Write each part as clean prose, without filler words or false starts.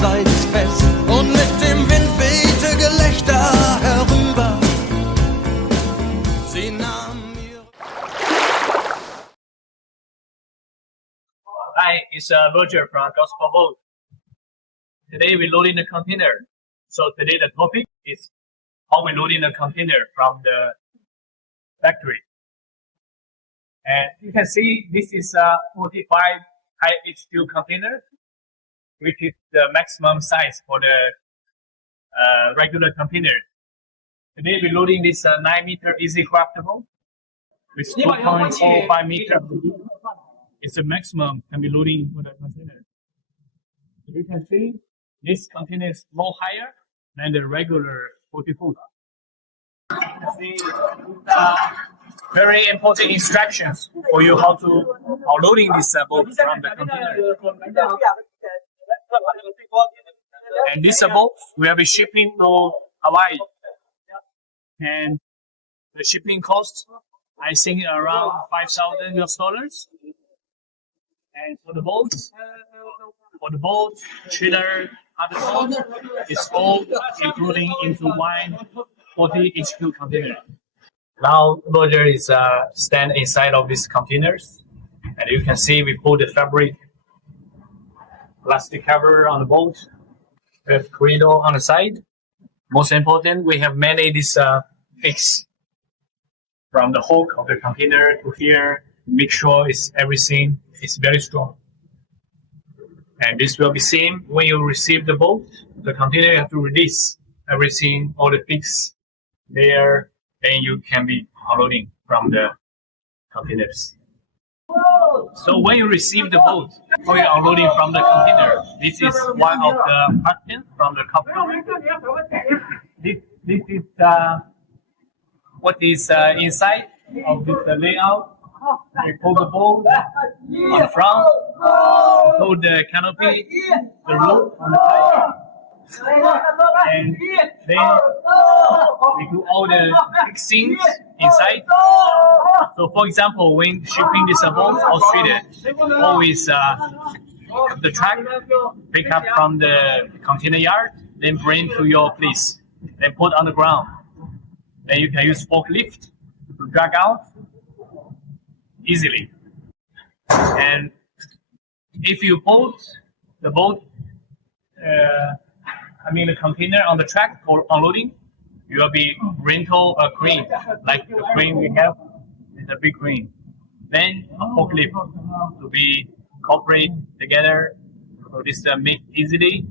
seid fest und mit dem Wind wehte Gelächter herüber. Sie nahmen ihre... Hi, it's Roger from Gospel Boat. Today we're loading the container. So today the topic is how we're loading the container from the factory. And you can see this is a 45 high H2 container, which is the maximum size for the regular container. Today we're loading this 9 meter easy craftable with 2.45 meter. It's the maximum can be loading for the container. You can see this container is more higher than the regular 40 foot. See very important instructions for you how to loading this boat from the container. And this boat will be shipping to Hawaii, and the shipping cost I think around $5,000. And for the boat, trailer, other boat, it's all including into one 40 H2 container. Now Roger is stand inside of these containers, and you can see we put the fabric plastic cover on the boat. We have corridor on the side. Most important, we have many this fix from the hook of the container to here. Make sure everything is very strong. And this will be same when you receive the boat. The container you have to release everything, all the fix there, then you can be unloading from the containers. So when you receive the boat, when you're unloading from the container, this is one of the questions from the customer. This is what is inside of this layout. We put the boat on the front, put the canopy, the roof on the side, and then we do all the fixings inside. So for example, when shipping this boat to Australia, always the truck pick up from the container yard, then bring to your place, then put on the ground. Then you can use forklift to drag out easily. And if you put the boat, the container on the track for unloading, you will be rental a crane, like the crane we have is a big crane. Then a forklift to be cooperate together, so this make easily.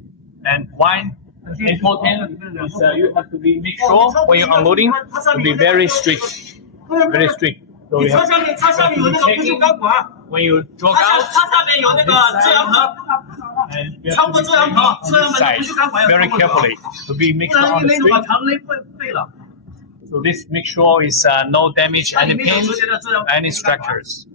And one important is you have to be make sure when you're unloading to be very strict, very strict. So you have to be checking when you drag out and you have to be checking on this side very carefully to be make sure on the street. So this make sure is no damage any pins, any structures.